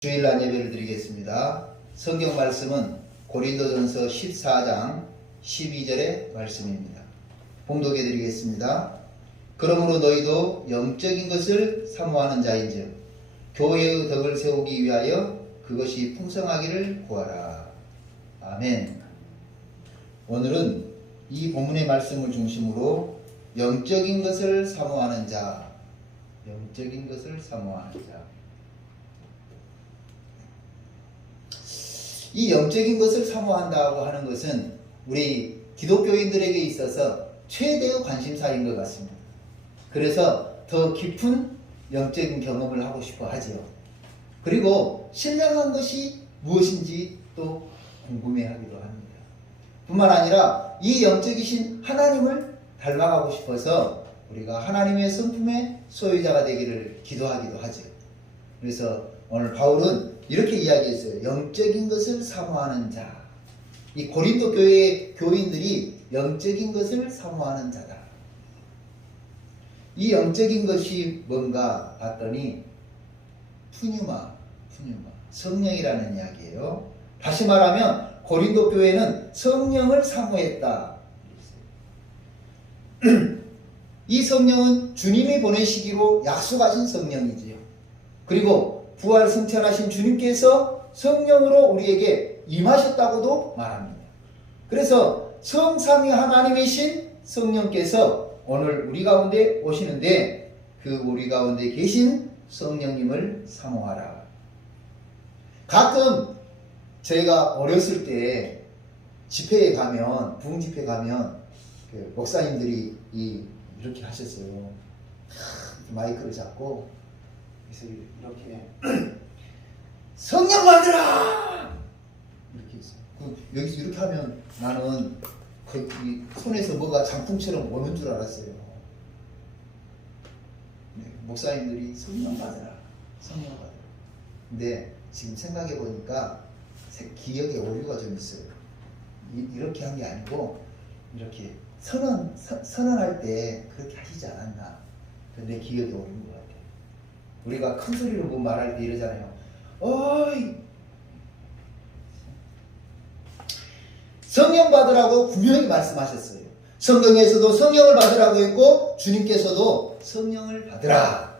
주일날 예배를 드리겠습니다. 성경 말씀은 고린도전서 14장 12절의 말씀입니다. 봉독해 드리겠습니다. 그러므로 너희도 영적인 것을 사모하는 자인즉 교회의 덕을 세우기 위하여 그것이 풍성하기를 구하라. 아멘. 오늘은 이 본문의 말씀을 중심으로 영적인 것을 사모하는 자, 영적인 것을 사모하는 자. 이 영적인 것을 사모한다고 하는 것은 우리 기독교인들에게 있어서 최대의 관심사인 것 같습니다. 그래서 더 깊은 영적인 경험을 하고 싶어 하지요. 그리고 신령한 것이 무엇인지 또 궁금해하기도 합니다. 뿐만 아니라 이 영적이신 하나님을 닮아가고 싶어서 우리가 하나님의 성품의 소유자가 되기를 기도하기도 하죠. 그래서 오늘 바울은 이렇게 이야기했어요. 영적인 것을 사모하는 자. 이 고린도 교회의 교인들이 영적인 것을 사모하는 자다. 이 영적인 것이 뭔가 봤더니 푸뉴마, 성령이라는 이야기예요. 다시 말하면 고린도 교회는 성령을 사모했다. 이 성령은 주님이 보내시기로 약속하신 성령이지요. 그리고 부활 승천하신 주님께서 성령으로 우리에게 임하셨다고도 말합니다. 그래서 성삼위 하나님이신 성령께서 오늘 우리 가운데 오시는데 그 우리 가운데 계신 성령님을 사모하라. 가끔 저희가 어렸을 때 집회에 가면, 부흥집회 가면 그 목사님들이 이렇게 하셨어요. 마이크를 잡고 그래서 이렇게 성령 받으라! 이렇게 했어요. 여기서 이렇게 하면 나는 이 손에서 뭐가 장풍처럼 오는 줄 알았어요. 네, 목사님들이 성령 받으라, 성령 받으라. 근데 지금 생각해 보니까 기억에 오류가 좀 있어요. 이렇게 한 게 아니고 이렇게 선언할 때 그렇게 하시지 않았나. 근데 기억에 오른 것 같아요. 우리가 큰 소리로 뭐 말할 때 이러잖아요. 어이! 성령 받으라고 분명히 말씀하셨어요. 성경에서도 성령을 받으라고 했고 주님께서도 성령을 받으라.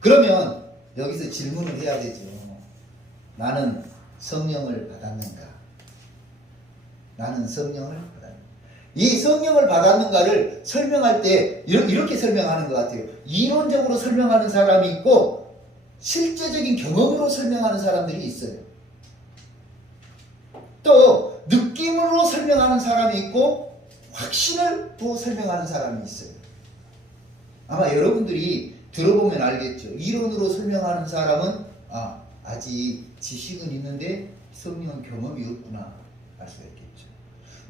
그러면 여기서 질문을 해야 되죠. 나는 성령을 받았는가? 나는 성령을 받았는가? 이 성령을 받았는가를 설명할 때 이렇게 설명하는 것 같아요. 이론적으로 설명하는 사람이 있고 실제적인 경험으로 설명하는 사람들이 있어요. 또 느낌으로 설명하는 사람이 있고 확신으로 설명하는 사람이 있어요. 아마 여러분들이 들어보면 알겠죠. 이론으로 설명하는 사람은 아직 지식은 있는데 성령은 경험이 없구나 알 수가 있겠죠.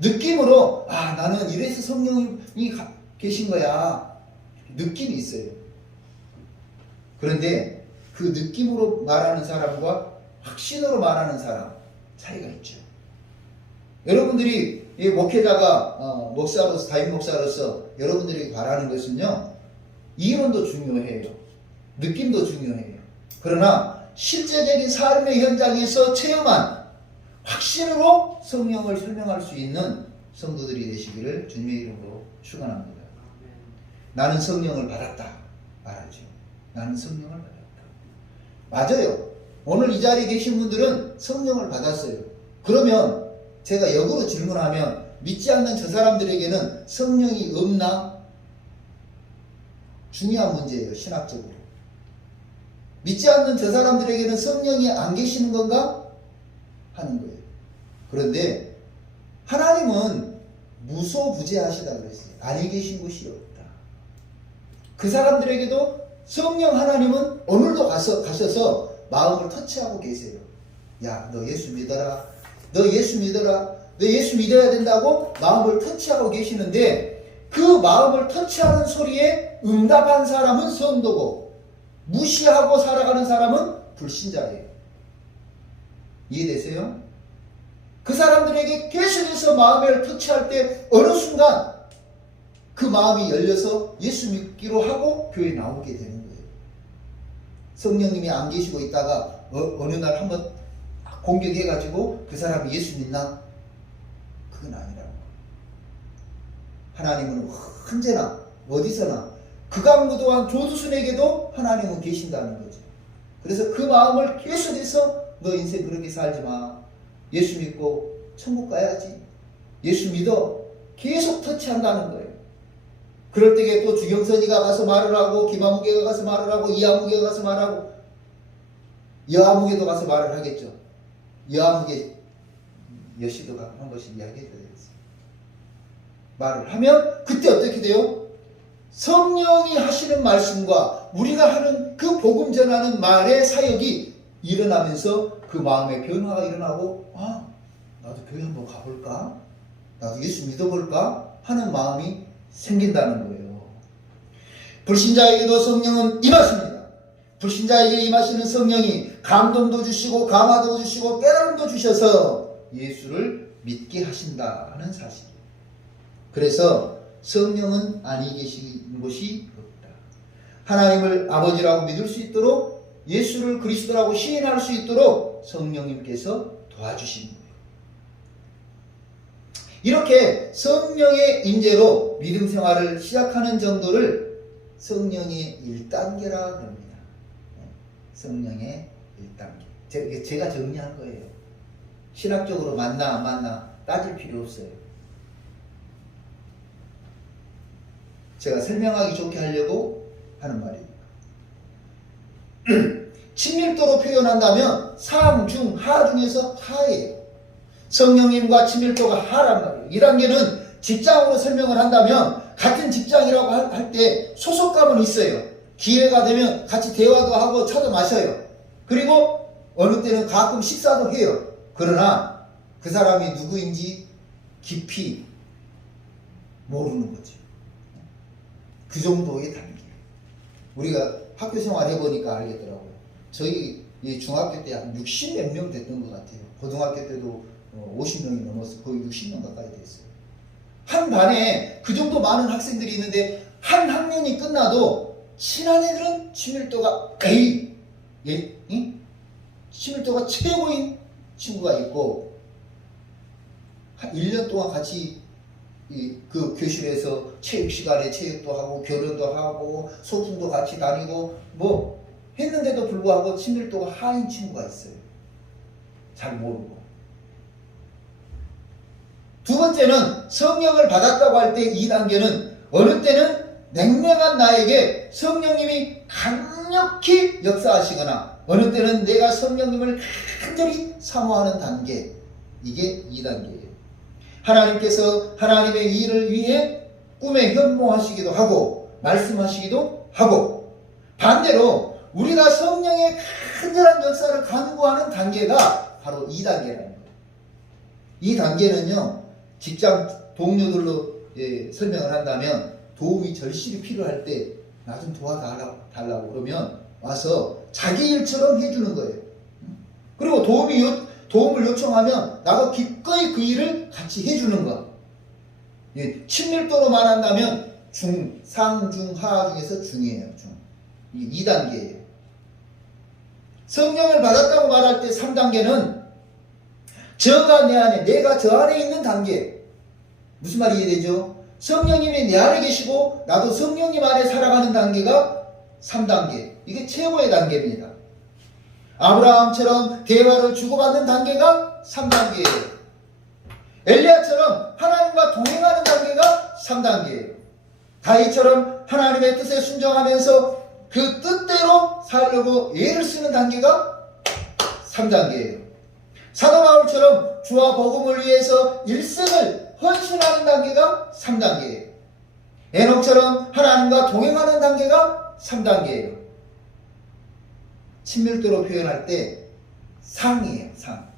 느낌으로 나는 이래서 성령이 계신 거야. 느낌이 있어요. 그런데 그 느낌으로 말하는 사람과 확신으로 말하는 사람 차이가 있죠. 여러분들이 목회자가 목사로서 담임 목사로서 여러분들에게 바라는 것은요. 이론도 중요해요. 느낌도 중요해요. 그러나 실제적인 삶의 현장에서 체험한 확신으로 성령을 설명할 수 있는 성도들이 되시기를 주님의 이름으로 축원합니다. 나는 성령을 받았다 말하죠. 나는 성령을 받았다. 맞아요. 오늘 이 자리에 계신 분들은 성령을 받았어요. 그러면 제가 역으로 질문하면 믿지 않는 저 사람들에게는 성령이 없나? 중요한 문제예요. 신학적으로. 믿지 않는 저 사람들에게는 성령이 안 계시는 건가? 하는 거예요. 그런데 하나님은 무소부재하시다 그랬어요. 안에 계신 곳이 없다. 그 사람들에게도 성령 하나님은 오늘도 가셔서 마음을 터치하고 계세요. 야, 너 예수 믿어라. 너 예수 믿어라. 너 예수 믿어야 된다고 마음을 터치하고 계시는데 그 마음을 터치하는 소리에 응답한 사람은 성도고 무시하고 살아가는 사람은 불신자예요. 이해되세요? 그 사람들에게 계속해서 마음을 터치할 때 어느 순간 그 마음이 열려서 예수 믿기로 하고 교회에 나오게 되는 거예요. 성령님이 안 계시고 있다가 어느 날 한번 공격해가지고 그 사람이 예수 믿나? 그건 아니라고. 하나님은 언제나 어디서나 극악무도한 조두순에게도 하나님은 계신다는 거죠. 그래서 그 마음을 계속해서 너 인생 그렇게 살지 마. 예수 믿고 천국 가야지. 예수 믿어. 계속 터치한다는 거예요. 그럴 때에 또 주경선이가 가서 말을 하고 김아무개가 가서 말을 하고 이아무개가 가서 말하고 여아무개도 가서 말을 하겠죠. 여아무개 여시도가 한 번씩 이야기해줘야 되겠어요. 말을 하면 그때 어떻게 돼요? 성령이 하시는 말씀과 우리가 하는 그 복음 전하는 말의 사역이 일어나면서 그 마음의 변화가 일어나고 나도 교회 한번 가볼까? 나도 예수 믿어볼까? 하는 마음이 생긴다는 거예요. 불신자에게도 성령은 임하십니다. 불신자에게 임하시는 성령이 감동도 주시고 감화도 주시고 깨달음도 주셔서 예수를 믿게 하신다는 사실이에요. 그래서 성령은 아니 계신 곳이 없다. 하나님을 아버지라고 믿을 수 있도록 예수를 그리스도라고 시인할 수 있도록 성령님께서 도와주신 거예요. 이렇게 성령의 임재로 믿음 생활을 시작하는 정도를 성령의 1단계라 그럽니다. 성령의 1단계. 제가 정리한 거예요. 신학적으로 맞나 안 맞나 따질 필요 없어요. 제가 설명하기 좋게 하려고 하는 말이니까. 친밀도로 표현한다면 상, 중, 하 중에서 하예요. 성령님과 친밀도가 하란 말이에요. 2단계는 직장으로 설명을 한다면 같은 직장이라고 할 때 소속감은 있어요. 기회가 되면 같이 대화도 하고 차도 마셔요. 그리고 어느 때는 가끔 식사도 해요. 그러나 그 사람이 누구인지 깊이 모르는 거죠. 그 정도의 단계. 우리가 학교 생활 해보니까 알겠더라고요. 저희 중학교 때 한 60몇 명 됐던 것 같아요. 고등학교 때도 50명이 넘어서 거의 60명 가까이 됐어요. 한 반에 그 정도 많은 학생들이 있는데 한 학년이 끝나도 친한 애들은 친밀도가 친밀도가 최고인 친구가 있고 1년 동안 같이 그 교실에서 체육 시간에 체육도 하고 결혼도 하고 소풍도 같이 다니고 뭐 했는데도 불구하고 친밀도가 하인 친구가 있어요. 잘 모르고. 두 번째는 성령을 받았다고 할 때 2단계는 어느 때는 냉랭한 나에게 성령님이 강력히 역사하시거나 어느 때는 내가 성령님을 간절히 사모하는 단계. 이게 2단계예요. 하나님께서 하나님의 일을 위해 꿈에 현모하시기도 하고 말씀하시기도 하고 반대로 우리가 성령의 간절한 역사를 간구하는 단계가 바로 2단계라는 거예요. 이 단계는요. 직장 동료들로 설명을 한다면 도움이 절실히 필요할 때 나 좀 도와달라고 그러면 와서 자기 일처럼 해주는 거예요. 그리고 도움을 요청하면 나도 기꺼이 그 일을 같이 해주는 것. 친밀도로 말한다면 중, 상, 중, 하 중에서 중이에요. 중. 이게 2단계예요. 성령을 받았다고 말할 때 3단계는 저가 내 안에, 내가 저 안에 있는 단계. 무슨 말이 이해되죠? 성령님이 내 안에 계시고 나도 성령님 안에 살아가는 단계가 3단계. 이게 최고의 단계입니다. 아브라함처럼 대화를 주고받는 단계가 3단계예요. 엘리야처럼 하나님과 동행하는 단계가 3단계예요. 다윗처럼 하나님의 뜻에 순종하면서 그 뜻대로 살려고 애를 쓰는 단계가 3단계예요. 사도 바울처럼 주와 복음을 위해서 일생을 헌신하는 단계가 3단계예요. 에녹처럼 하나님과 동행하는 단계가 3단계예요. 친밀도로 표현할 때 상이에요. 상.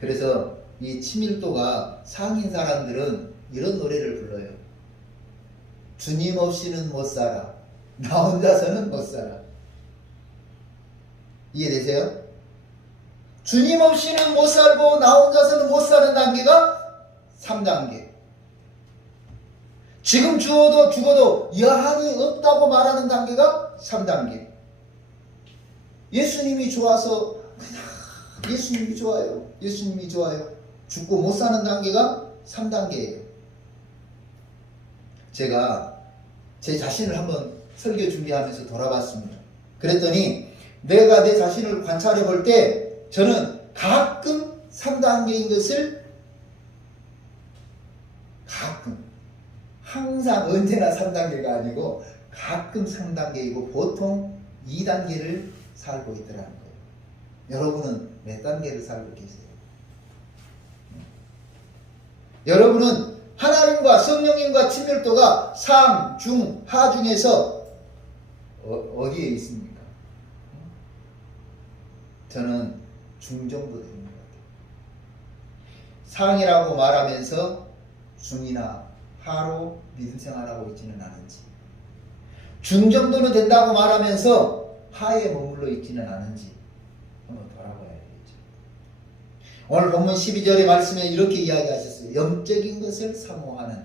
그래서 이 친밀도가 상인 사람들은 이런 노래를 불러요. 주님 없이는 못 살아. 나 혼자서는 못 살아. 이해되세요? 주님 없이는 못 살고 나 혼자서는 못 사는 단계가 3단계. 지금 죽어도 여한이 없다고 말하는 단계가 3단계. 예수님이 좋아서 그냥 예수님이 좋아요. 예수님이 좋아요. 죽고 못 사는 단계가 3단계예요. 제가 제 자신을 한번 설교 준비하면서 돌아봤습니다. 그랬더니 내가 내 자신을 관찰해 볼 때 저는 가끔 3단계인 것을 가끔 항상 언제나 3단계가 아니고 가끔 3단계이고 보통 2단계를 살고 있더라는 거예요. 여러분은 몇 단계를 살고 계세요? 여러분은 하나님과 성령님과 친밀도가 상, 중, 하 중에서 어디에 있습니까? 저는 중 정도 되는 것 같아요. 상이라고 말하면서 중이나 하로 믿음 생활하고 있지는 않은지, 중 정도는 된다고 말하면서 하에 머물러 있지는 않은지 한번 돌아봐야 되겠죠. 오늘 본문 12절의 말씀에 이렇게 이야기하셨어요. 영적인 것을 사모하는.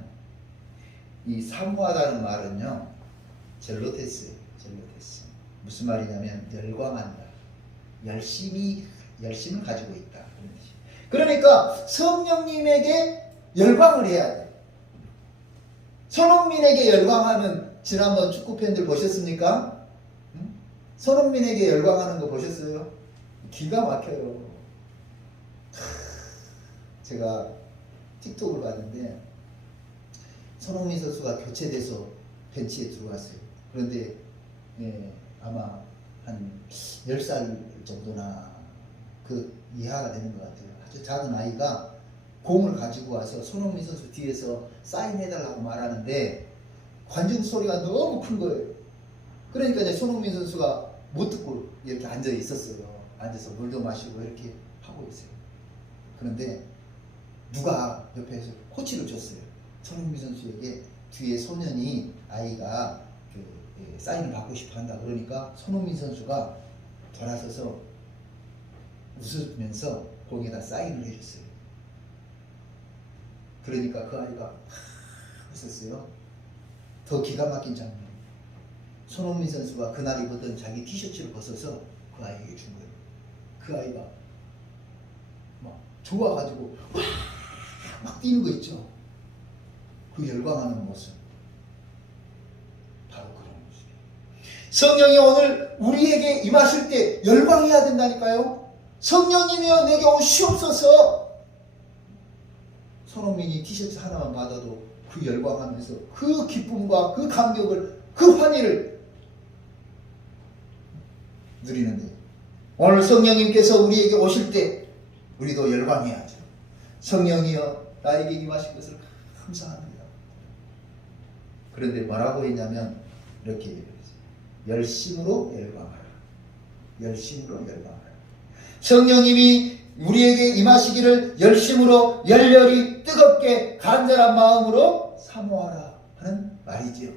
이 사모하다는 말은요, 젤로테스예요. 젤로테스. 무슨 말이냐면 열광한다. 열심을 가지고 있다. 그러니까 성령님에게 열광을 해야 돼. 손흥민에게 열광하는 지난번 축구팬들 보셨습니까? 응? 손흥민에게 열광하는 거 보셨어요? 기가 막혀요. 제가 틱톡을 봤는데 손흥민 선수가 교체돼서 벤치에 들어왔어요. 그런데 아마 한 10살 정도나 그 이하가 되는 것 같아요. 아주 작은 아이가 공을 가지고 와서 손흥민 선수 뒤에서 사인해달라고 말하는데 관중 소리가 너무 큰 거예요. 그러니까 이제 손흥민 선수가 못 듣고 이렇게 앉아 있었어요. 앉아서 물도 마시고 이렇게 하고 있어요. 그런데 누가 옆에서 코치를 줬어요. 손흥민 선수에게 뒤에 소년이 아이가 사인을 받고 싶어 한다. 그러니까 손흥민 선수가 돌아서서 웃으면서 거기에다 사인을 해줬어요. 그러니까 그 아이가 웃었어요. 더 기가 막힌 장면. 손흥민 선수가 그날 입었던 자기 티셔츠를 벗어서 그 아이에게 준 거예요. 그 아이가 막 좋아가지고 막 뛰는 거 있죠. 그 열광하는 모습. 바로 그런 모습이에요. 성령이 오늘 우리에게 임하실 때 열광해야 된다니까요. 성령님이여 내게 오시옵소서. 손흥민이 티셔츠 하나만 받아도 그 열광하면서 그 기쁨과 그 감격을, 그 환희를 누리는데, 오늘 성령님께서 우리에게 오실 때 우리도 열광해야죠. 성령이여 나에게 임하신 것을 감사합니다. 그런데 뭐라고 했냐면 이렇게 얘기했어요. 열심으로 열광하라. 열심으로 열광하라. 성령님이 우리에게 임하시기를 열심으로 열렬히 뜨겁게 간절한 마음으로 사모하라 하는 말이지요.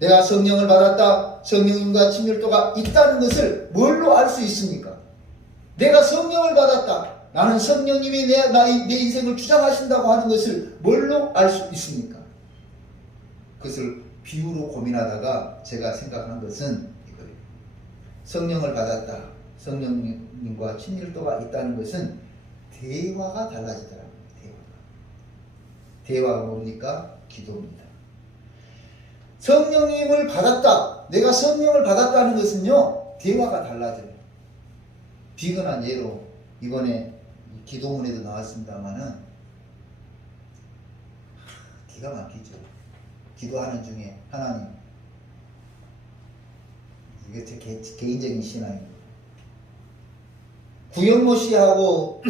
내가 성령을 받았다, 성령님과 친밀도가 있다는 것을 뭘로 알 수 있습니까? 내가 성령을 받았다, 나는 성령님이 내 인생을 주장하신다고 하는 것을 뭘로 알 수 있습니까? 그것을 비유로 고민하다가 제가 생각한 것은 이거예요. 성령을 받았다, 성령님과 친밀도가 있다는 것은 대화가 달라지더라고요. 대화가 뭡니까? 기도입니다. 성령님을 받았다, 내가 성령을 받았다는 것은요, 대화가 달라져요. 비근한 예로 이번에 기도문에도 나왔습니다만은 기가 막히죠. 기도하는 중에 하나님, 이게 제 개인적인 신앙입니다. 구영모 씨하고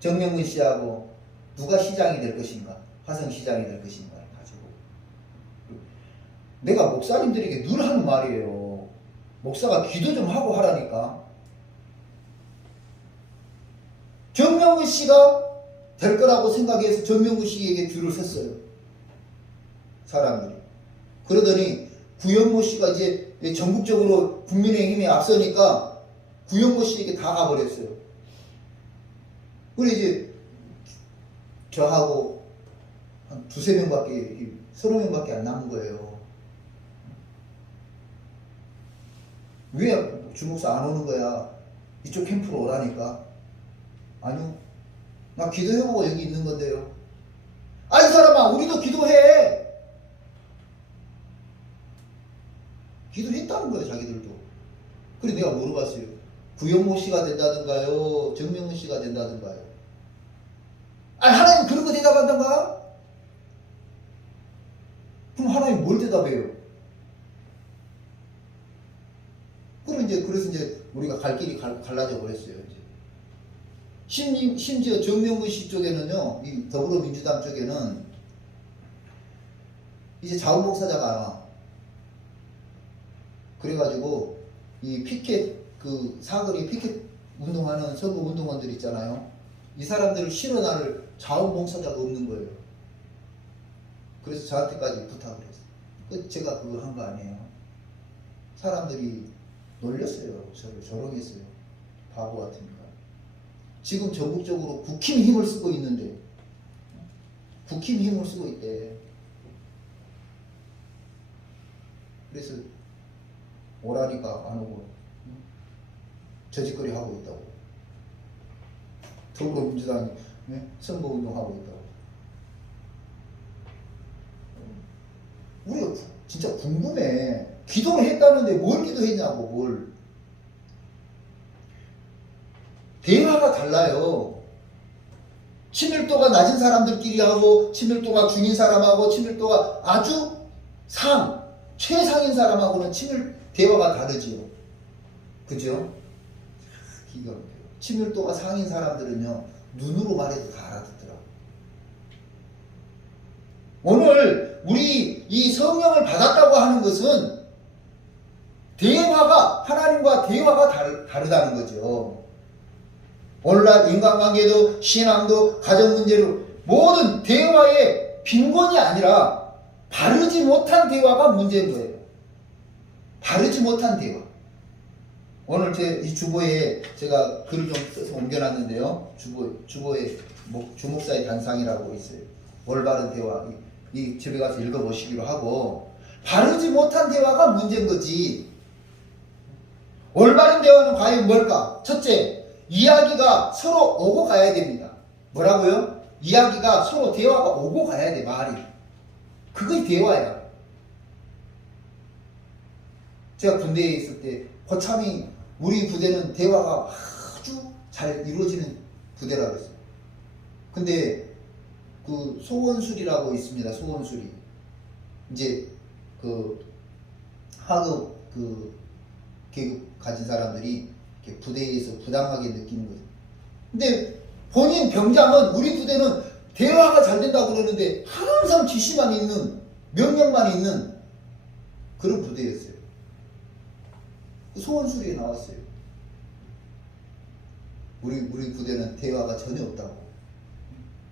정명근 씨하고 누가 시장이 될 것인가, 화성 시장이 될 것인가 가지고 내가 목사님들에게 늘 하는 말이에요. 목사가 기도 좀 하고 하라니까. 정명근 씨가 될 거라고 생각해서 정명근 씨에게 줄을 섰어요. 사람들이. 그러더니 구영모 씨가 이제 전국적으로 국민의힘에 앞서니까 구영모 씨에게 다 가버렸어요. 그래 이제 저하고 한 두세 명밖에, 서너 명밖에 안 남은 거예요. 왜 주목사 안 오는 거야? 이쪽 캠프로 오라니까. 아니요. 나 기도해보고 여기 있는 건데요. 아이 사람아, 우리도 기도해. 기도했다는 거예요, 자기들도. 그래 내가 물어봤어요. 구영모 씨가 된다든가요, 정명훈 씨가 된다든가요. 아니 하나님 그런 거 대답한단가? 그럼 하나님 뭘 대답해요? 그럼 이제 그래서 이제 우리가 갈 길이 갈라져 버렸어요. 이제 심지어 정명근 씨 쪽에는요, 이 더불어민주당 쪽에는 이제 자원봉사자가 안 와. 그래가지고 이 피켓 그 사거리 피켓 운동하는 선거 운동원들 있잖아요. 이 사람들을 실어나를 자원봉사자가 없는 거예요. 그래서 저한테까지 부탁을 했어요. 제가 그거 한 거 아니에요. 사람들이 놀렸어요. 저를 조롱했어요. 바보 같으니까. 지금 전국적으로 국힘 힘을 쓰고 있는데, 국힘 힘을 쓰고 있대. 그래서 오라니까 안 오고 저짓거리 하고 있다고. 더불어민주당이 선거운동하고 있다고. 우리가 진짜 궁금해. 기도를 했다는데 뭘 기도했냐고. 뭘. 대화가 달라요. 친밀도가 낮은 사람들끼리 하고, 친밀도가 중인 사람하고, 친밀도가 아주 최상인 사람하고는 대화가 다르지요. 그죠? 기가 막혀요. 친밀도가 상인 사람들은요, 눈으로 말해도 다 알아듣더라고요. 오늘 우리 이 성령을 받았다고 하는 것은 하나님과 대화가 다르다는 거죠. 오늘날 인간관계도 신앙도 가정문제로 모든 대화의 빈곤이 아니라 바르지 못한 대화가 문제인 거예요. 바르지 못한 대화. 오늘 이 주보에 제가 글을 좀 써서 옮겨놨는데요. 주보에 주목사의 단상이라고 있어요. 올바른 대화. 이 집에 가서 읽어보시기로 하고, 바르지 못한 대화가 문제인 거지. 올바른 대화는 과연 뭘까? 첫째, 이야기가 서로 오고 가야 됩니다. 뭐라고요? 이야기가 서로 대화가 오고 가야 돼, 말이. 그게 대화야. 제가 군대에 있을 때 거참이 우리 부대는 대화가 아주 잘 이루어지는 부대라고 했어요. 근데 그 소원술이라고 있습니다. 소원술이. 이제 그 하급 계급 가진 사람들이 이렇게 부대에서 부당하게 느끼는 거죠. 근데 본인 병장은 우리 부대는 대화가 잘 된다고 그러는데 항상 지시만 있는, 명령만 있는 그런 부대였어요. 소원술이에 나왔어요. 우리 부대는 대화가 전혀 없다고.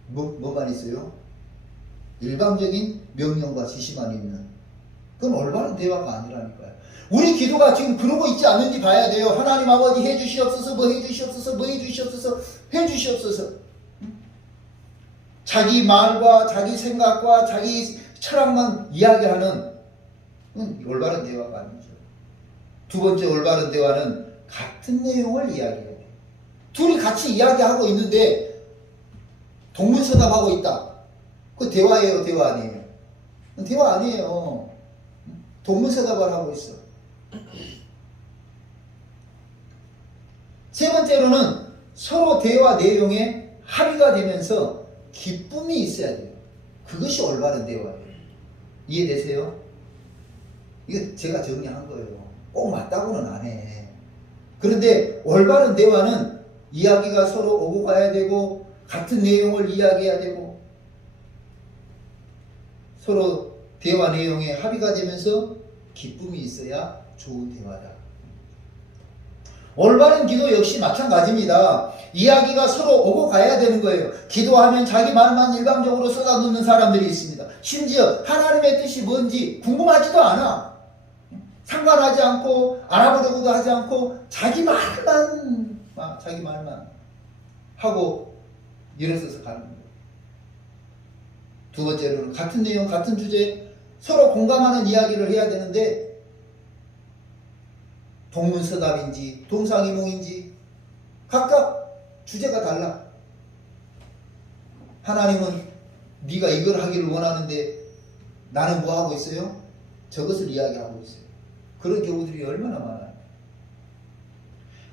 뭐만 있어요? 일방적인 명령과 지시만 있는. 그건 올바른 대화가 아니라니까요. 우리 기도가 지금 그러고 있지 않는지 봐야 돼요. 하나님 아버지 해주시옵소서, 뭐 해주시옵소서, 뭐 해주시옵소서, 해주시옵소서. 자기 말과 자기 생각과 자기 철학만 이야기하는 올바른 대화가 아니죠. 두 번째 올바른 대화는 같은 내용을 이야기해야 돼요. 둘이 같이 이야기하고 있는데 동문서답하고 있다. 그거 대화예요, 대화 아니에요? 대화 아니에요. 동문서답을 하고 있어. 세 번째로는 서로 대화 내용에 합의가 되면서 기쁨이 있어야 돼요. 그것이 올바른 대화예요. 이해되세요? 이거 제가 정리한 거예요. 꼭 맞다고는 안 해. 그런데 올바른 대화는 이야기가 서로 오고 가야 되고, 같은 내용을 이야기해야 되고, 서로 대화 내용에 합의가 되면서 기쁨이 있어야 좋은 대화다. 올바른 기도 역시 마찬가지입니다. 이야기가 서로 오고 가야 되는 거예요. 기도하면 자기 말만 일방적으로 쏟아놓는 사람들이 있습니다. 심지어 하나님의 뜻이 뭔지 궁금하지도 않아. 상관하지 않고 알아보려고도 하지 않고 자기 말만 하고 일어서서 가는 거예요. 두 번째로는 같은 내용, 같은 주제, 서로 공감하는 이야기를 해야 되는데 동문서답인지 동상이몽인지 각각 주제가 달라. 하나님은 네가 이걸 하기를 원하는데 나는 뭐 하고 있어요? 저것을 이야기하고 있어요. 그런 경우들이 얼마나 많아요.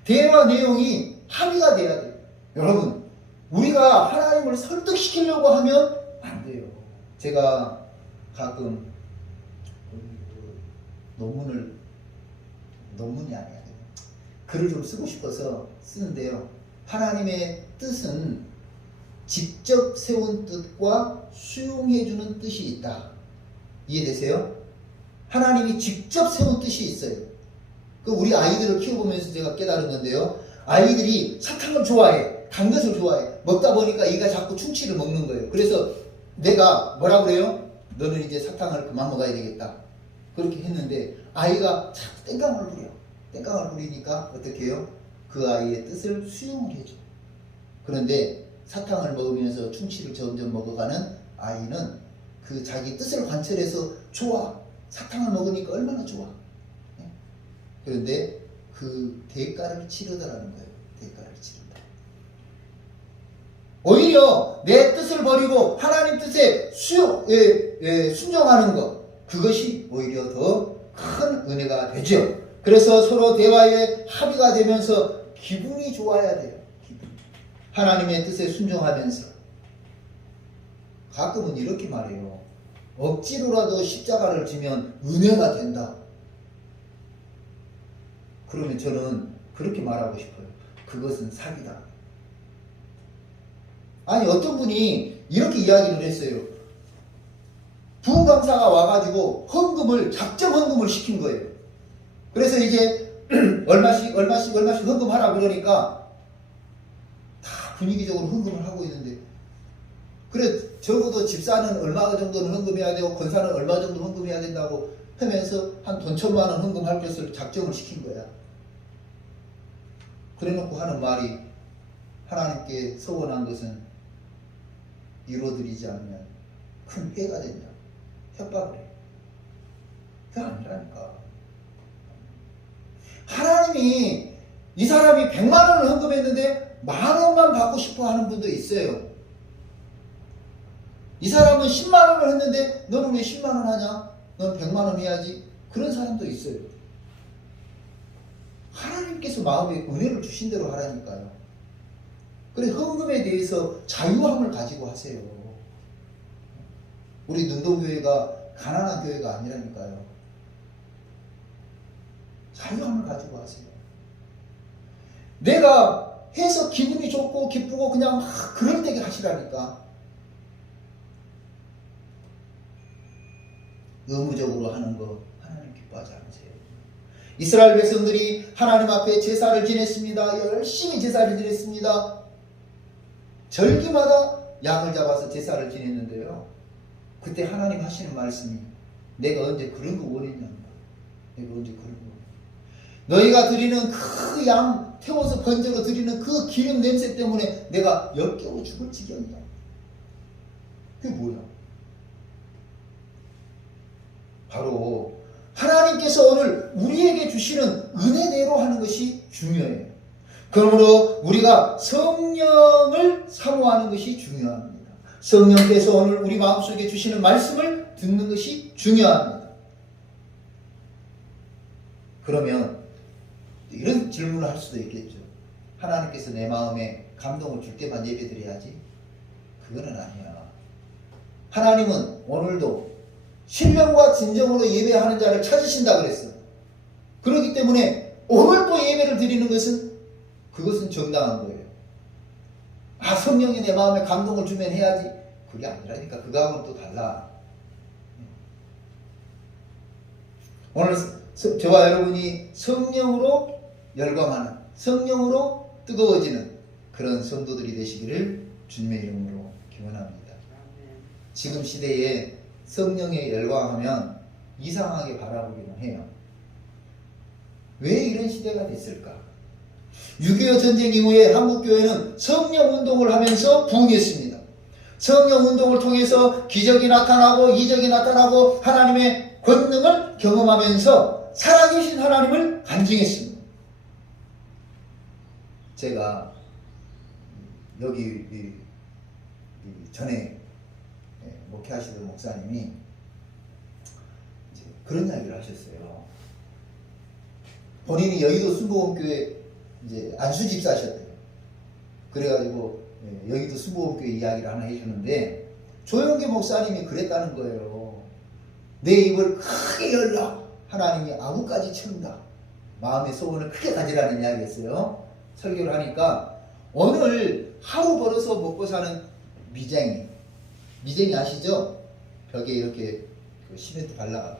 대화 내용이 합의가 돼야 돼요. 여러분, 우리가 하나님을 설득시키려고 하면 안 돼요. 제가 가끔 논문이 아니야. 글을 좀 쓰고 싶어서 쓰는데요. 하나님의 뜻은 직접 세운 뜻과 수용해주는 뜻이 있다. 이해되세요? 하나님이 직접 세운 뜻이 있어요. 그 우리 아이들을 키워보면서 제가 깨달은 건데요. 아이들이 사탕을 좋아해. 단 것을 좋아해. 먹다 보니까 얘가 자꾸 충치를 먹는 거예요. 그래서 내가 뭐라 그래요? 너는 이제 사탕을 그만 먹어야 되겠다. 그렇게 했는데 아이가 자꾸 땡깡을 부려. 땡깡을 부리니까 어떻게 해요? 그 아이의 뜻을 수용을 해줘. 그런데 사탕을 먹으면서 충치를 점점 먹어가는 아이는 그 자기 뜻을 관철해서 좋아. 사탕을 먹으니까 얼마나 좋아. 그런데 그 대가를 치르더라는 거예요. 대가를 치른다. 오히려 내 뜻을 버리고 하나님 뜻에 순종하는 것, 그것이 오히려 더 큰 은혜가 되죠. 그래서 서로 대화에 합의가 되면서 기분이 좋아야 돼요. 하나님의 뜻에 순종하면서. 가끔은 이렇게 말해요. 억지로라도 십자가를 지면 은혜가 된다. 그러면 저는 그렇게 말하고 싶어요. 그것은 사기다. 아니, 어떤 분이 이렇게 이야기를 했어요. 부흥강사가 와가지고 작정 헌금을 시킨 거예요. 그래서 이제 얼마씩 헌금하라 그러니까 다 분위기적으로 헌금을 하고 있는데, 그래 적어도 집사는 얼마 정도는 헌금해야 되고 권사는 얼마 정도 헌금해야 된다고 하면서 한 돈 1,000만 원 헌금할 것을 작정을 시킨 거야. 그래놓고 하는 말이, 하나님께 서원한 것은 이루어드리지 않으면 큰 해가 된다. 협박을 해. 그게 아니라니까. 하나님이 이 사람이 100만 원을 헌금했는데 10,000원만 받고 싶어 하는 분도 있어요. 이 사람은 10만 원을 했는데 너는 왜 10만 원 하냐? 넌 100만 원 해야지. 그런 사람도 있어요. 하나님께서 마음에 은혜를 주신 대로 하라니까요. 그래, 헌금에 대해서 자유함을 가지고 하세요. 우리 능동교회가 가난한 교회가 아니라니까요. 자유함을 가지고 하세요. 내가 해서 기분이 좋고 기쁘고 그냥 막 그럴 때게 하시라니까. 의무적으로 하는 거 하나님 기뻐하지 않으세요. 이스라엘 백성들이 하나님 앞에 제사를 지냈습니다. 열심히 제사를 지냈습니다. 절기마다 양을 잡아서 제사를 지냈는데요. 그때 하나님 하시는 말씀이, 내가 언제 그런 거 원했냐. 내가 언제 그런 거 원했냐. 너희가 드리는 그 양 태워서 번제로 드리는 그 기름 냄새 때문에 내가 역겨워 죽을 지경이야. 그게 뭐야? 바로 하나님께서 오늘 우리에게 주시는 은혜대로 하는 것이 중요해요. 그러므로 우리가 성령을 사모하는 것이 중요합니다. 성령께서 오늘 우리 마음속에 주시는 말씀을 듣는 것이 중요합니다. 그러면 이런 질문을 할 수도 있겠죠. 하나님께서 내 마음에 감동을 줄 때만 예배드려야지? 그거는 아니야. 하나님은 오늘도 신령과 진정으로 예배하는 자를 찾으신다 그랬어. 그렇기 때문에 오늘 또 예배를 드리는 것은, 그것은 정당한 거예요. 아, 성령이 내 마음에 감동을 주면 해야지. 그게 아니라니까. 그거하고는 또 달라. 오늘 저와 여러분이 성령으로 열광하는, 성령으로 뜨거워지는 그런 성도들이 되시기를 주님의 이름으로 기원합니다. 지금 시대에 성령에 열광하면 이상하게 바라보기는 해요. 왜 이런 시대가 됐을까? 6.25 전쟁 이후에 한국교회는 성령 운동을 하면서 부흥했습니다. 성령 운동을 통해서 기적이 나타나고 이적이 나타나고 하나님의 권능을 경험하면서 살아계신 하나님을 간증했습니다. 제가 여기 전에 목회하시던 목사님이 이제 그런 이야기를 하셨어요. 본인이 여의도 순복음교회 이제 안수 집사셨대요. 그래가지고 여의도 순복음교회 이야기를 하나 해주는데, 조영기 목사님이 그랬다는 거예요. 내 입을 크게 열라, 하나님이 아구까지 채운다. 마음의 소원을 크게 가지라는 이야기였어요. 설교를 하니까 오늘 하루 벌어서 먹고 사는 미쟁이 아시죠? 벽에 이렇게 그 시멘트 발라서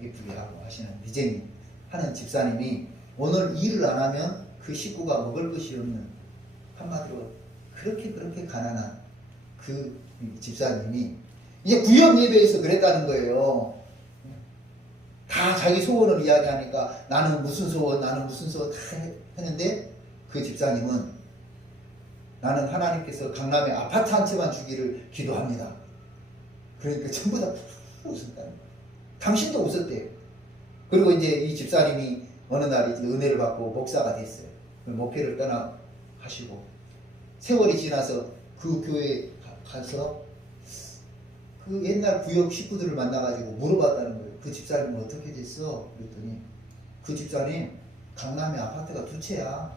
이쁘게 하고 하시는 미쟁이 하는 집사님이 오늘 일을 안 하면 그 식구가 먹을 것이 없는, 한마디로 그렇게 가난한 그 집사님이 이제 구역 예배에서 그랬다는 거예요. 다 자기 소원을 이야기하니까 나는 무슨 소원 다 했는데, 그 집사님은 나는 하나님께서 강남에 아파트 한 채만 주기를 기도합니다. 그러니까 전부 다 웃었다는 거예요. 당신도 웃었대요. 그리고 이제 이 집사님이 어느 날 이제 은혜를 받고 목사가 됐어요. 목회를 떠나 하시고 세월이 지나서 그 교회에 가서 그 옛날 구역 식구들을 만나가지고 물어봤다는 거예요. 그 집사님은 어떻게 됐어? 그랬더니 그 집사님 강남에 아파트가 2채야.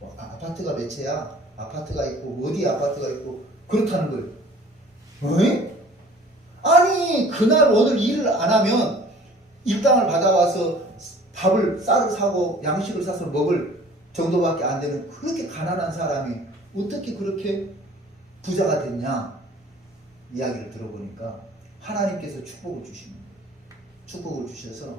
아파트가 몇 채야? 아파트가 있고 어디 아파트가 있고 그렇다는 거예요. 왜? 아니 그날 오늘 일을 안 하면 일당을 받아와서 쌀을 사고 양식을 사서 먹을 정도밖에 안 되는 그렇게 가난한 사람이 어떻게 그렇게 부자가 됐냐? 이야기를 들어보니까 하나님께서 축복을 주시는 거예요. 축복을 주셔서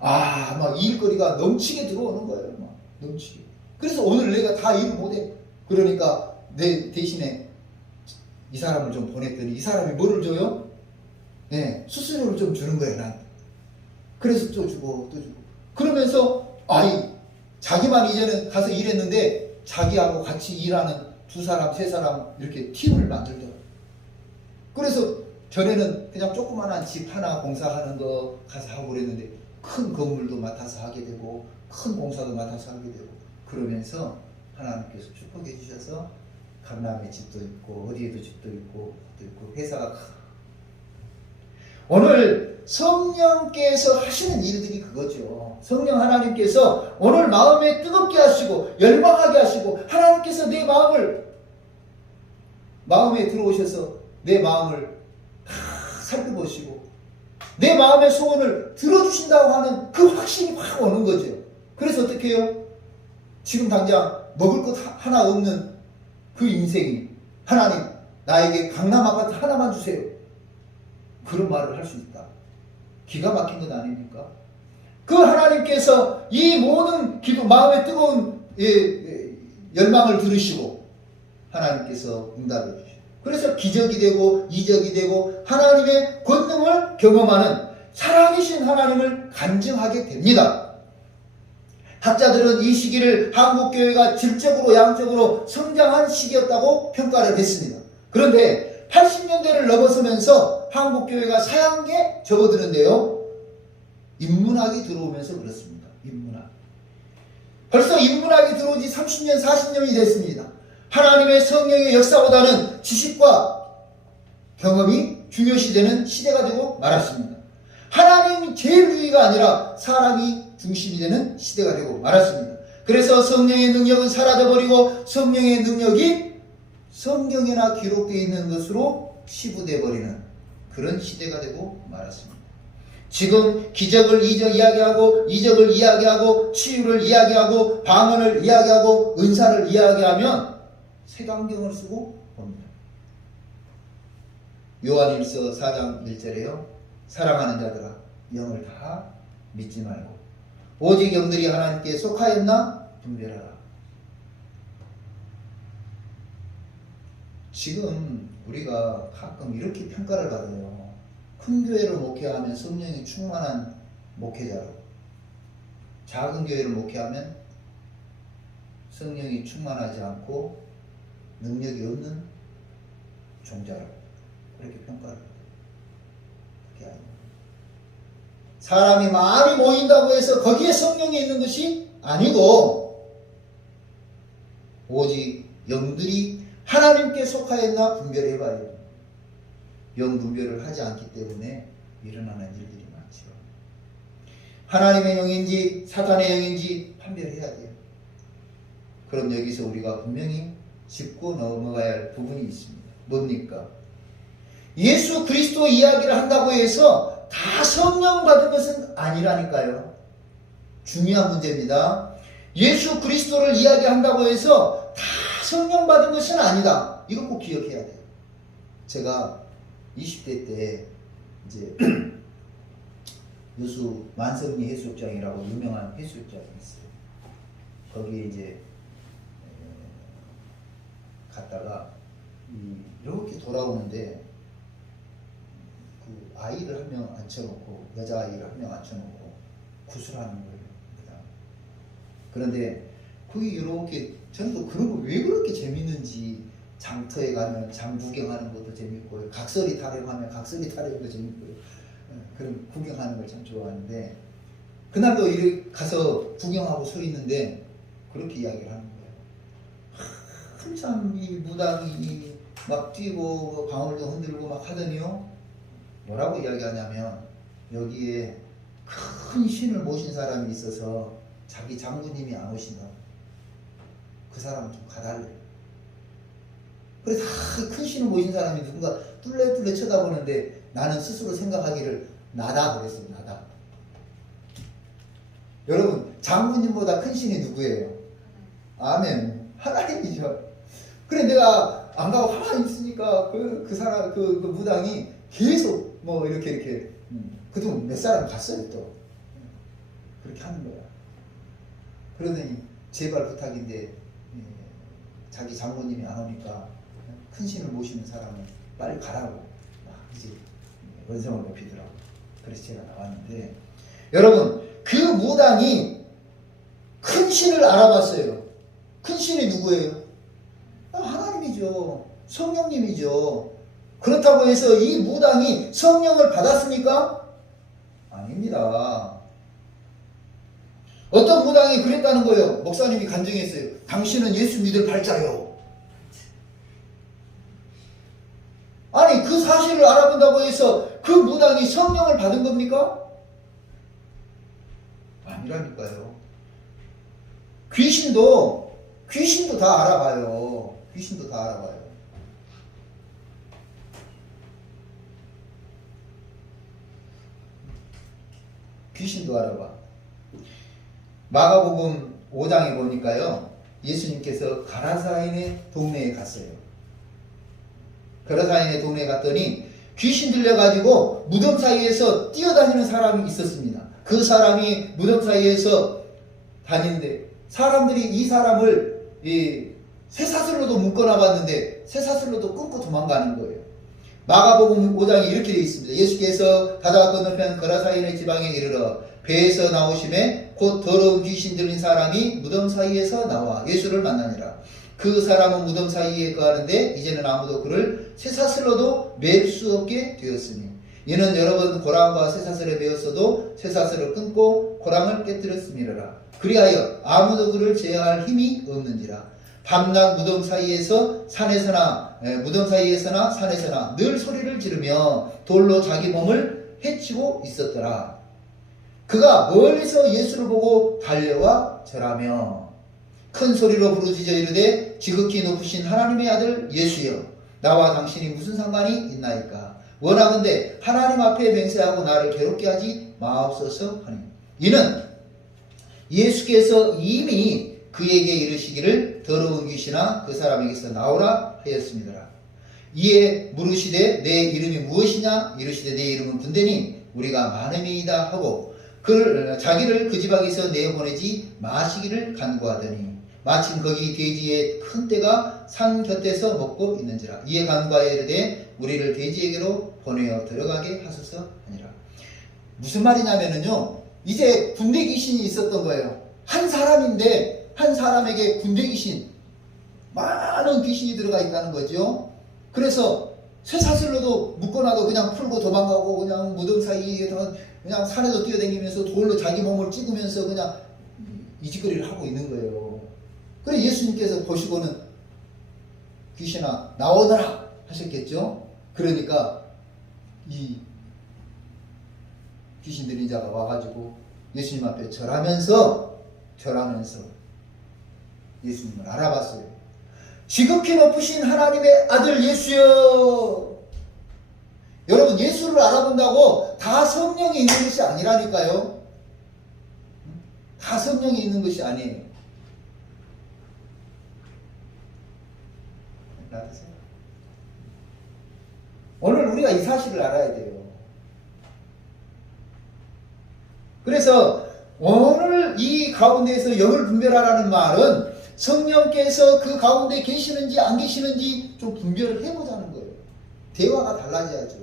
막 일거리가 넘치게 들어오는 거예요. 막 넘치게. 그래서 오늘 내가 다 일을 못해. 그러니까 내 대신에 이 사람을 좀 보냈더니 이 사람이 뭐를 줘요? 네, 수수료를 좀 주는 거예요. 나한테. 그래서 또 주고 또 주고. 그러면서 자기만 이제는 가서 일했는데 자기하고 같이 일하는 2사람 3사람 이렇게 팀을 만들더라고요. 그래서 전에는 그냥 조그만한 집 하나 공사하는 거 가서 하고 그랬는데 큰 건물도 맡아서 하게 되고 큰 공사도 맡아서 하게 되고, 그러면서 하나님께서 축복해 주셔서 강남에 집도 있고 어디에도 집도 있고 회사가 오늘 성령께서 하시는 일들이 그거죠. 성령 하나님께서 오늘 마음에 뜨겁게 하시고 열망하게 하시고, 하나님께서 내 마음에 들어오셔서 내 마음을 다 살펴보시고 내 마음의 소원을 들어주신다고 하는 그 확신이 확 오는 거죠. 그래서 어떻게 해요? 지금 당장 먹을 것 하나 없는 그 인생이 하나님 나에게 강남 아파트 하나만 주세요. 그런 말을 할 수 있다. 기가 막힌 것 아닙니까? 그 하나님께서 이 모든 마음의 뜨거운 열망을 들으시고 하나님께서 응답해 주시고, 그래서 기적이 되고 이적이 되고 하나님의 권능을 경험하는 살아계신 하나님을 간증하게 됩니다. 학자들은 이 시기를 한국교회가 질적으로 양적으로 성장한 시기였다고 평가를 했습니다. 그런데 80년대를 넘어서면서 한국교회가 사양에 접어드는데요, 인문학이 들어오면서 그렇습니다. 인문학. 벌써 인문학이 들어온 지 30년 40년이 됐습니다. 하나님의 성령의 역사보다는 지식과 경험이 중요시되는 시대가 되고 말았습니다. 하나님이 제일 주의가 아니라 사람이 중심이 되는 시대가 되고 말았습니다. 그래서 성령의 능력은 사라져버리고 성령의 능력이 성경에나 기록되어 있는 것으로 치부되어 버리는 그런 시대가 되고 말았습니다. 지금 기적을 이야기하고 이적을 이야기하고 치유를 이야기하고 방언을 이야기하고 은사를 이야기하면 색안경을 쓰고 봅니다. 요한일서 4장 1절에요. 사랑하는 자들아 영을 다 믿지 말고 오직 영들이 하나님께 속하였나 분별하라. 지금 우리가 가끔 이렇게 평가를 받아요. 큰 교회를 목회하면 성령이 충만한 목회자로, 작은 교회를 목회하면 성령이 충만하지 않고 능력이 없는 종자로 그렇게 평가를 받아요. 그게 아닙니다. 사람이 많이 모인다고 해서 거기에 성령이 있는 것이 아니고 오직 영들이 하나님께 속하였나 분별해 봐야 돼요. 영 분별을 하지 않기 때문에 일어나는 일들이 많죠. 하나님의 영인지 사탄의 영인지 판별해야 돼요. 그럼 여기서 우리가 분명히 짚고 넘어가야 할 부분이 있습니다. 뭡니까? 예수 그리스도 이야기를 한다고 해서 다 성령 받은 것은 아니라니까요. 중요한 문제입니다. 예수 그리스도를 이야기한다고 해서 다 성령 받은 것은 아니다. 이거 꼭 기억해야 돼요. 제가 20대 때 이제 여수 만성리 해수욕장이라고 유명한 해수욕장이 있어요. 거기에 이제 갔다가 이렇게 돌아오는데 그 아이를 한 명 앉혀놓고 여자아이를 한 명 앉혀놓고 구슬하는 거예요. 그런데 거기 이렇게 저는 또 그런 거 왜 그렇게 재밌는지 장터에 가면 장 구경하는 것도 재밌고요. 각설이 타령하면 각설이 타령도 재밌고요. 그런 구경하는 걸 참 좋아하는데 그날도 이렇게 가서 구경하고 서 있는데 그렇게 이야기를 하는 거예요. 한참 이 무당이 막 뛰고 방울도 흔들고 막 하더니요. 뭐라고 이야기하냐면 여기에 큰 신을 모신 사람이 있어서 자기 장군님이 안 오신다고. 그 사람 좀 가달래. 그래서 큰 신을 모신 사람이 누군가 뚫레뚫레 쳐다보는데 나는 스스로 생각하기를 나다 그랬어요. 나다. 여러분 장군님보다 큰 신이 누구예요? 아멘. 하나님이죠. 그래 내가 안 가고 가만히 있으니까 그 사람 그 무당이 계속 뭐 이렇게 그동안 몇 사람 갔어요 또. 그렇게 하는 거야. 그러더니 제발 부탁인데 자기 장모님이 안 오니까 큰 신을 모시는 사람은 빨리 가라고 막 이제 원성을 높이더라고. 그래서 제가 나왔는데 여러분 그 무당이 큰 신을 알아봤어요. 큰 신이 누구예요? 하나님이죠. 성령님이죠. 그렇다고 해서 이 무당이 성령을 받았습니까? 아닙니다. 어떤 무당이 그랬다는 거예요. 목사님이 간증했어요. 당신은 예수 믿을 팔자요. 아니 그 사실을 알아본다고 해서 그 무당이 성령을 받은 겁니까? 아니라니까요. 귀신도 다 알아봐요. 귀신도 다 알아봐요. 귀신도 알아봐. 마가복음 5장에 보니까요. 예수님께서 가라사인의 동네에 갔어요. 가라사인의 동네에 갔더니 귀신 들려가지고 무덤 사이에서 뛰어다니는 사람이 있었습니다. 그 사람이 무덤 사이에서 다니는데 사람들이 이 사람을 쇠사슬로도 묶어놔봤는데 쇠사슬로도 끊고 도망가는 거예요. 마가복음 5장에 이렇게 되어 있습니다. 예수께서 바다 건너편 거라사인의 지방에 이르러 배에서 나오심에 곧 더러운 귀신 들린 사람이 무덤 사이에서 나와 예수를 만나니라. 그 사람은 무덤 사이에 거하는데 이제는 아무도 그를 쇠사슬로도 맬 수 없게 되었으니 이는 여러 번 고랑과 쇠사슬에 매었어도 쇠사슬을 끊고 고랑을 깨뜨렸음이라. 그리하여 아무도 그를 제어할 힘이 없는지라. 밤낮 무덤 사이에서나 산에서나 늘 소리를 지르며 돌로 자기 몸을 해치고 있었더라. 그가 멀리서 예수를 보고 달려와 절하며 큰 소리로 부르짖어 이르되 지극히 높으신 하나님의 아들 예수여 나와 당신이 무슨 상관이 있나이까. 원하건대 하나님 앞에 맹세하고 나를 괴롭게 하지 마옵소서 하니 이는 예수께서 이미 그에게 이르시기를 더러운 귀신아 그 사람에게서 나오라 하였습니다. 이에 물으시되 내 이름이 무엇이냐 이르시되 내 이름은 군대니 우리가 많음이다 하고 자기를 그 지방에서 내보내지 마시기를 간구하더니 마침 거기 돼지의 큰 떼가 산 곁에서 먹고 있는지라. 이에 간구하여 이르되 우리를 돼지에게로 보내어 들어가게 하소서 하니라. 무슨 말이냐면요 이제 군대 귀신이 있었던 거예요. 한 사람인데 한 사람에게 군대 귀신 많은 귀신이 들어가 있다는 거죠. 그래서 쇠사슬로도 묶어놔도 그냥 풀고 도망가고 그냥 무덤 사이에 그냥 산에도 뛰어다니면서 돌로 자기 몸을 찍으면서 그냥 이 짓거리를 하고 있는 거예요. 그래 예수님께서 보시고는 귀신아 나오너라 하셨겠죠. 그러니까 이 귀신 들린 자가 와가지고 예수님 앞에 절하면서 예수님을 알아봤어요. 지극히 높으신 하나님의 아들 예수여. 여러분 예수를 알아본다고 다 성령이 있는 것이 아니라니까요. 다 성령이 있는 것이 아니에요. 오늘 우리가 이 사실을 알아야 돼요. 그래서 오늘 이 가운데에서 영을 분별하라는 말은 성령께서 그 가운데 계시는지 안 계시는지 좀 분별을 해보자는 거예요. 대화가 달라져야죠.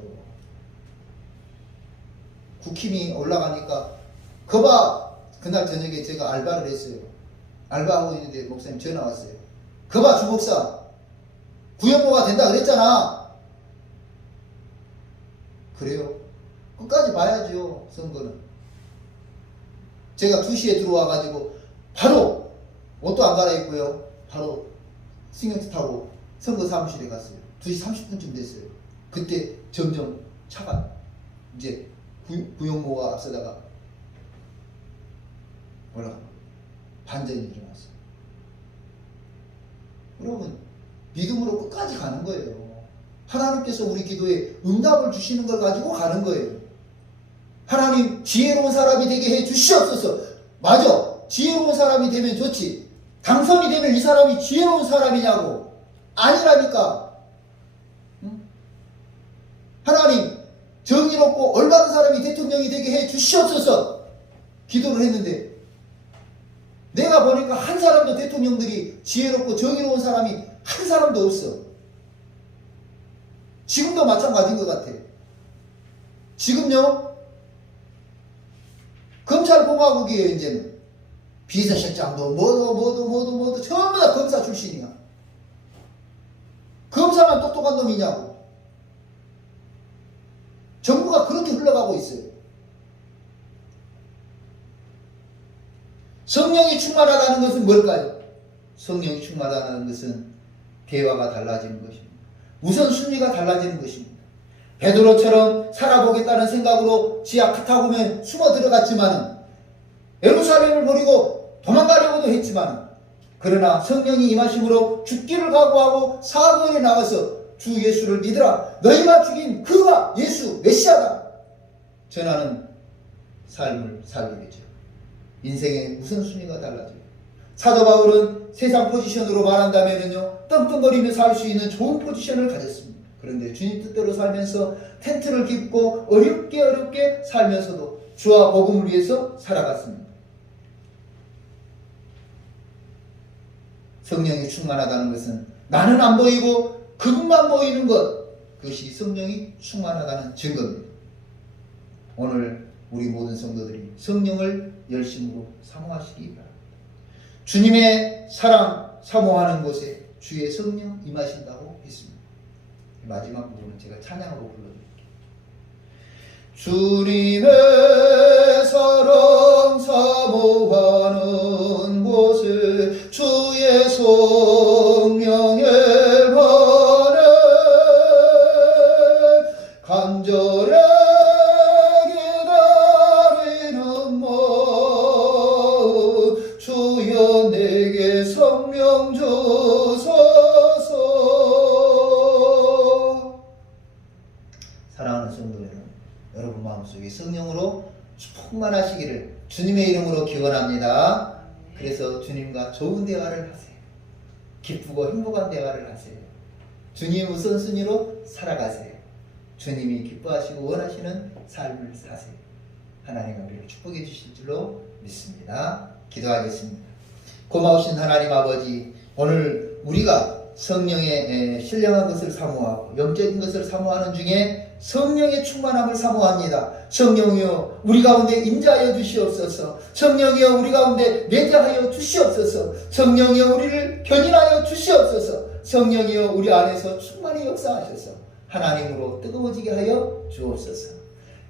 국힘이 올라가니까 거봐, 그날 저녁에 제가 알바를 했어요. 알바하고 있는데 목사님 전화 왔어요. 거봐 주목사, 구현모가 된다 그랬잖아. 그래요? 끝까지 봐야죠. 선거는. 제가 2시에 들어와가지고 바로 옷도 안 갈아입고요. 바로 승용차 타고 선거 사무실에 갔어요. 2시 30분쯤 됐어요. 그때 점점 차가 이제 구용모가 앞서다가 올라가 반전이 일어났어요. 여러분 믿음으로 끝까지 가는 거예요. 하나님께서 우리 기도에 응답을 주시는 걸 가지고 가는 거예요. 하나님 지혜로운 사람이 되게 해 주시옵소서. 맞아, 지혜로운 사람이 되면 좋지. 당선이 되면 이 사람이 지혜로운 사람이냐고. 아니라니까. 응? 하나님 정의롭고 올바른 사람이 대통령이 되게 해 주시옵소서. 기도를 했는데 내가 보니까 한 사람도 대통령들이 지혜롭고 정의로운 사람이 한 사람도 없어. 지금도 마찬가지인 것 같아. 지금요 검찰공화국이에요. 이제는 비서실장도 모두 전부 다 검사 출신이야. 검사만 똑똑한 놈이냐고. 정부가 그렇게 흘러가고 있어요. 성령이 충만하다는 것은 뭘까요? 성령이 충만하다는 것은 대화가 달라지는 것입니다. 우선순위가 달라지는 것입니다. 베드로처럼 살아보겠다는 생각으로 지하 카타콤에 숨어 들어갔지만 예루살렘을 버리고 도망가려고도 했지만 그러나 성령이 임하심으로 죽기를 각오하고 사거리에 나가서 주 예수를 믿으라. 너희가 죽인 그가 예수 메시아다 전하는 삶을 살게 되죠. 인생의 우선순위가 달라져요. 사도 바울은 세상 포지션으로 말한다면요 떵떵거리며 살 수 있는 좋은 포지션을 가졌습니다. 그런데 주님 뜻대로 살면서 텐트를 깁고 어렵게 살면서도 주와 복음을 위해서 살아갔습니다. 성령이 충만하다는 것은 나는 안 보이고 그분만 보이는 것, 그것이 성령이 충만하다는 증거입니다. 오늘 우리 모든 성도들이 성령을 열심으로 사모하시기 바랍니다. 주님의 사랑 사모하는 곳에 주의 성령 임하신다고 했습니다. 마지막 부분은 제가 찬양으로 불러드릴게요. 주님의 사랑 사모하는 곳에 주의 성령의 반에 간절해 기다리는 마음 주여 내게 성령 주소서. 사랑하는 성도 여러분 마음속에 성령으로 충만하시기를 주님의 이름으로 기원합니다. 그래서 주님과 좋은 대화를 하세요. 기쁘고 행복한 대화를 하세요. 주님 우선순위로 살아가세요. 주님이 기뻐하시고 원하시는 삶을 사세요. 하나님 우리를 축복해 주실 줄로 믿습니다. 기도하겠습니다. 고마우신 하나님 아버지, 오늘 우리가 성령의 신령한 것을 사모하고 영적인 것을 사모하는 중에 성령의 충만함을 사모합니다. 성령이여 우리 가운데 임재하여 주시옵소서. 성령이여 우리 가운데 내재하여 주시옵소서. 성령이여 우리를 견인하여 주시옵소서. 성령이여 우리 안에서 충만히 역사하셔서 하나님으로 뜨거워지게 하여 주옵소서.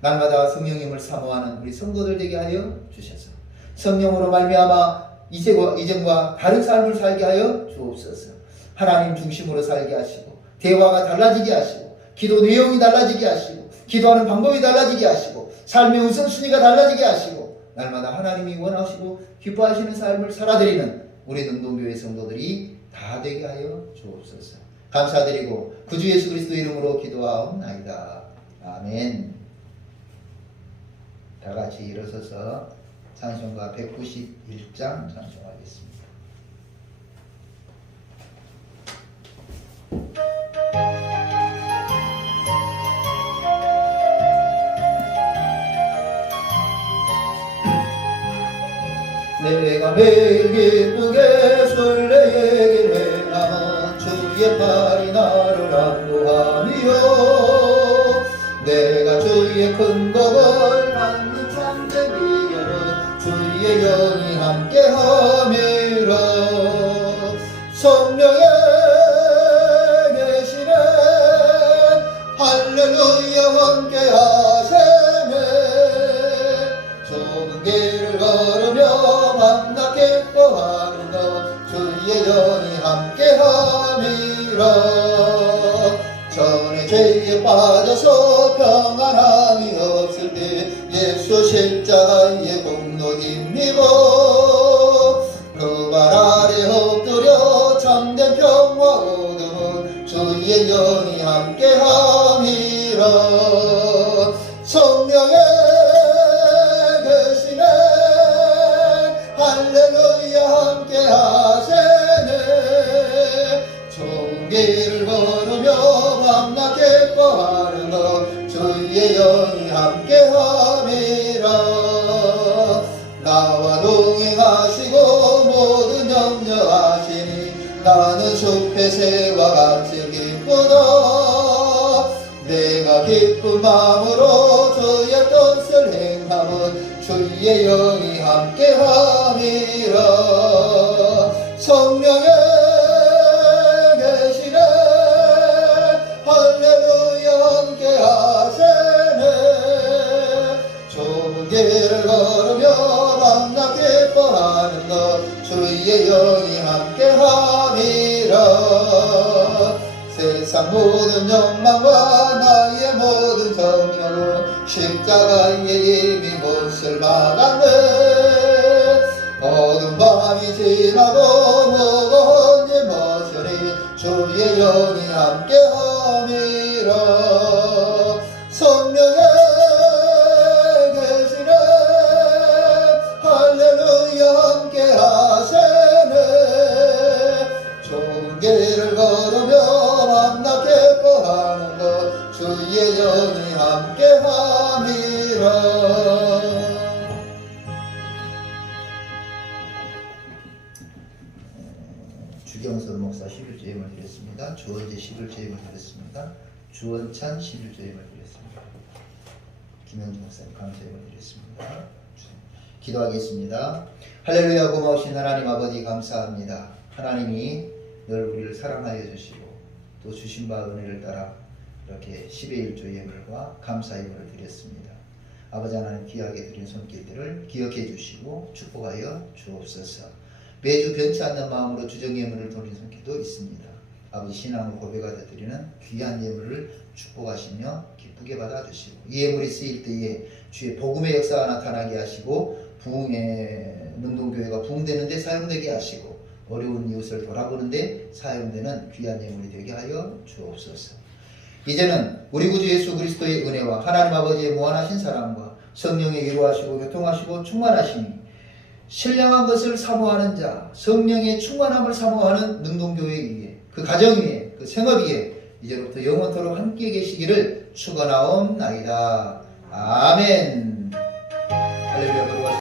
날마다 성령님을 사모하는 우리 성도들 되게 하여 주셔서 성령으로 말미암아 이전과 다른 삶을 살게 하여 주옵소서. 하나님 중심으로 살게 하시고 대화가 달라지게 하시고 기도 내용이 달라지게 하시고 기도하는 방법이 달라지게 하시고 삶의 우선순위가 달라지게 하시고 날마다 하나님이 원하시고 기뻐하시는 삶을 살아드리는 우리 능동교회 성도들이 다 되게 하여 주옵소서. 감사드리고 구주 예수 그리스도 이름으로 기도하옵나이다. 아멘. 다 같이 일어서서 찬송가 191장 찬송하겠습니다. 내가 매일 기쁘게 설레게 행하면 주의 팔이 나를 안도하니요. 내가 주의 큰 복을 받는 참된 비결은 주의 영이 함께함이라. 성령의 계시네 할렐루야 함께하세네. 좁은 길을 걸으며 만나 기뻐하는 것 주의 영이 함께함이라. 전에 죄에 빠져서 평안함이 없을 때 예수 십자가의 공로 힘입어 그 발 아래 엎드려 참된 평화 얻음은 주의 영이 함께함이라. 성령의 계시네 할렐루야 함께하세네. 좋은 길을 걸으며 만나 기뻐하는 것 주의 영이 함께함이라. 나와 동행하시고 모든 염려하시니 나는 숲의 새와 같이 기쁘다. 내가 기쁜 마음으로 주의 뜻을 행함은 주의 영이 함께함이라. 성령의 계시네 할렐루야 함께하세네. 좁은 길을 걸으며 만나 기뻐하는 것 주의 영이 함께함이라. 세상 모든 욕망과 나의 모든 정욕은 십자가에 이미 못을 막았네. 어두운 밤이 지나고 무거운 짐 벗으니 주의 영이 함께함이라. 성령의 계시네 할렐루야 함께하세네. 좋은 길을 걸으며 만나 기뻐하는 것 주의 영이 함께함이라. 주경선 목사 11조 예물 드렸습니다. 주원재 11조 예물 드렸습니다. 주원찬 11조 예물 드렸습니다. 김영주 목사님 감사 예물 드렸습니다. 기도하겠습니다. 할렐루야. 고마우신 하나님 아버지 감사합니다. 하나님이 늘 우리를 사랑하여 주시고 또 주신 바 은혜를 따라 이렇게 10의 1조 예물과 감사 예물을 드렸습니다. 아버지 하나님 귀하게 드린 손길들을 기억해 주시고 축복하여 주옵소서. 매주 변치 않는 마음으로 주정 예물을 드리는 손길도 있습니다. 아버지 신앙을 고백하여 드리는 귀한 예물을 축복하시며 기쁘게 받아주시고 이 예물이 쓰일 때에 주의 복음의 역사가 나타나게 하시고 부흥의 능동교회가 부흥되는 데 사용되게 하시고 어려운 이웃을 돌아보는 데 사용되는 귀한 예물이 되게 하여 주옵소서. 이제는 우리 구주 예수 그리스도의 은혜와 하나님 아버지의 무한하신 사랑과 성령의 위로하시고 교통하시고 충만하시니 신령한 것을 사모하는 자, 성령의 충만함을 사모하는 능동교회 위에, 그 가정 위에, 그 생업 위에 이제부터 영원토록 함께 계시기를 축원하옵나이다. 아멘. 할렐루야.